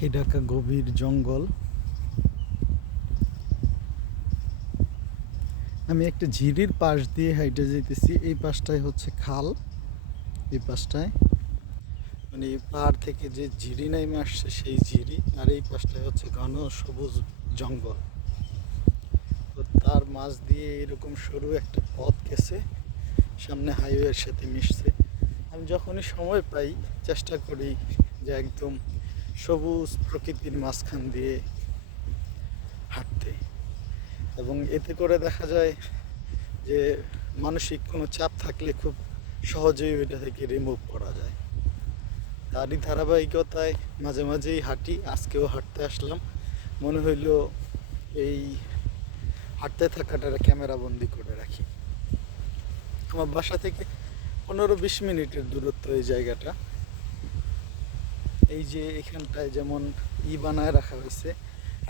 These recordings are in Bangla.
পাখি ডাকা গভীর জঙ্গল। আমি একটা ঝিরির পাশ দিয়ে হাইটে যেতেছি। এই পাশটায় হচ্ছে খাল, এই পাশটায় মানে পাহাড় থেকে যে ঝিরি নামে আসছে সেই ঝিরি, আর এই পাশটায় হচ্ছে ঘন সবুজ জঙ্গল। তো তার মাঝ দিয়ে এরকম সরু একটা পথ গেছে, সামনে হাইওয়ের সাথে মিশছে। আমি যখনই সময় পাই চেষ্টা করি যে একদম সবুজ প্রকৃতির মাঝখান দিয়ে হাঁটতে, এবং এতে করে দেখা যায় যে মানসিক কোনো চাপ থাকলে খুব সহজেই ওইটা থেকে রিমুভ করা যায়। তারই ধারাবাহিকতায় মাঝে মাঝেই হাঁটি। আজকেও হাঁটতে আসলাম, মনে হইল এই হাঁটতে থাকাটা ক্যামেরা বন্দি করে রাখি। আমার বাসা থেকে 15-20 মিনিটের দূরত্ব এই জায়গাটা। এই যে এখানটায় যেমন বানায় রাখা হয়েছে।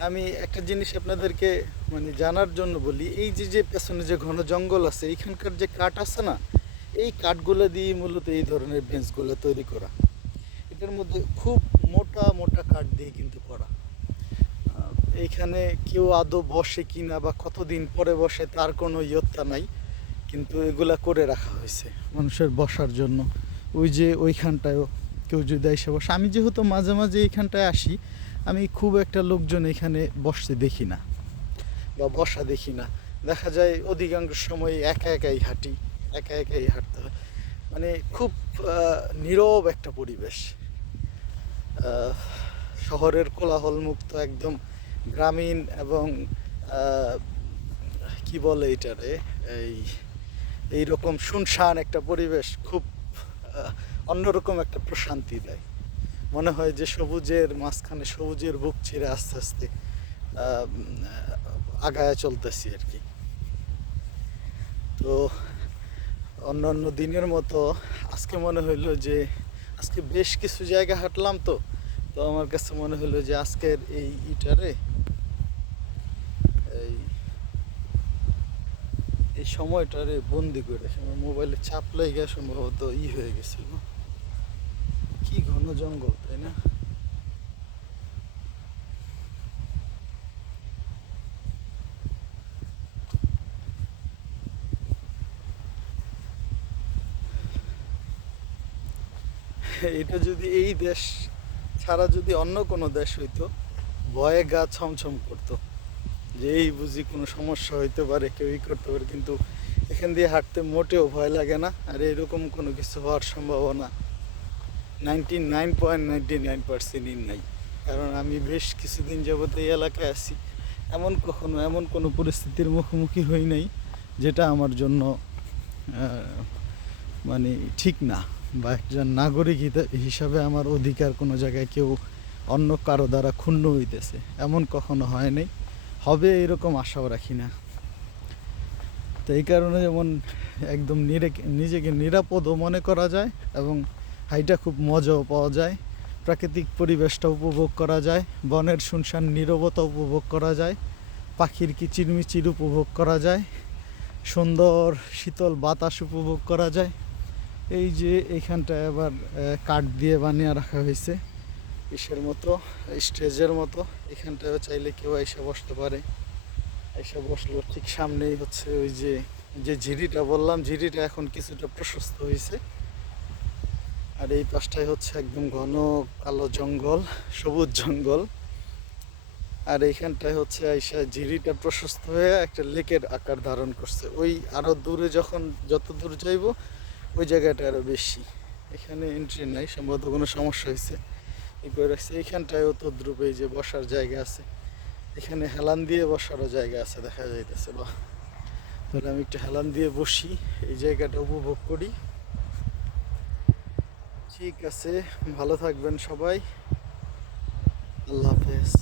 আমি একটা জিনিস আপনাদেরকে মানে জানার জন্য বলি, এই যে যে পেছনে যে ঘন জঙ্গল আছে, এইখানকার যে কাঠ আছে না, এই কাঠগুলো দিয়ে মূলত এই ধরনের বেঞ্চগুলো তৈরি করা। এটার মধ্যে খুব মোটা মোটা কাঠ দিয়ে কিন্তু করা। এইখানে কেউ আদৌ বসে কিনা বা কতদিন পরে বসে তার কোনো ইয়ত্তা নাই, কিন্তু এগুলা করে রাখা হয়েছে মানুষের বসার জন্য। ওই যে ওইখানটায়ও কেউ যদি এসে বসে, আমি যেহেতু মাঝে মাঝে এইখানটায় আসি, আমি খুব একটা লোকজন এখানে বসতে দেখি না বা বসা দেখি না। দেখা যায় অধিকাংশ সময় একা একাই হাঁটি, একা একাই হাঁটতে হয়। মানে খুব নীরব একটা পরিবেশ। শহরের কোলাহল মুক্ত একদম গ্রামীণ, এবং কি বলে এটারে, এইরকম শুনশান একটা পরিবেশ খুব অন্যরকম একটা প্রশান্তি দেয়। মনে হয় যে সবুজের মাঝখানে সবুজের বুক ছিঁড়ে আস্তে আস্তে আগায় চলতেছি আর কি। তো অন্য অন্য দিনের মতো আজকে মনে হইলো যে আজকে বেশ কিছু জায়গা হাঁটলাম। তো তো আমার কাছে মনে হলো যে আজকের এই ইটারে এই সময়টারে বন্দি করে আমার মোবাইলে চাপ লেগে সম্ভবত হয়ে গেছিল। কি ঘন জঙ্গল, তাই না? এটা যদি এই দেশ ছাড়া যদি অন্য কোনো দেশ হইতো, ভয়ে গা ছমছম করতো যে এই বুঝি কোনো সমস্যা হইতে পারে, কেউই করতে পারে। কিন্তু এখান দিয়ে হাঁটতে মোটেও ভয় লাগে না, আর এরকম কোনো কিছু হওয়ার সম্ভাবনা 99.99% নাই। কারণ আমি বেশ কিছুদিন যাবত এই এলাকায় আছি, এমন কোনো পরিস্থিতির মুখোমুখি হই নাই যেটা আমার জন্য মানে ঠিক না, বা একজন নাগরিক হিসাবে আমার অধিকার কোনো জায়গায় কেউ অন্য কারো দ্বারা ক্ষুণ্ণ হইতেছে, এমন কখনো হয় নাই, হবে এরকম আশাও রাখি না। তো এই কারণে যেমন একদম নিজেকে নিরাপদও মনে করা যায়, এবং হাইটা খুব মজাও পাওয়া যায়, প্রাকৃতিক পরিবেশটা উপভোগ করা যায়, বনের শুনশান নীরবতা উপভোগ করা যায়, পাখির কিচিরমিচির উপভোগ করা যায়, সুন্দর শীতল বাতাস উপভোগ করা যায়। এই যে এইখানটায় আবার কাঠ দিয়ে বানিয়ে রাখা হয়েছে ইসের মতো, স্টেজের মতো। এখানটায় চাইলে কেউ এসে বসতে পারে। এসে বসলো, ঠিক সামনেই হচ্ছে ওই যে যে ঝিরিটা বললাম, ঝিরিটা এখন কিছুটা প্রশস্ত হয়েছে। আর এই পাশটায় হচ্ছে একদম ঘন কালো জঙ্গল, সবুজ জঙ্গল। আর এইখানটায় হচ্ছে আইসা ঝিরিটা প্রশস্ত হয়ে একটা লেকের আকার ধারণ করছে। ওই আরো দূরে যত দূর যাইব ওই জায়গাটা আরো বেশি। এখানে এন্ট্রি নাই, সম্ভবত কোনো সমস্যা হয়েছে এই করে রাখছে। এইখানটায়ও তদ্রুপ এই যে বসার জায়গা আছে, এখানে হেলান দিয়ে বসারও জায়গা আছে দেখা যাইতেছে। বাহ, তাহলে আমি একটু হেলান দিয়ে বসি, এই জায়গাটা উপভোগ করি। ঠিক আছে, ভালো থাকবেন সবাই, আল্লাহ হাফেজ।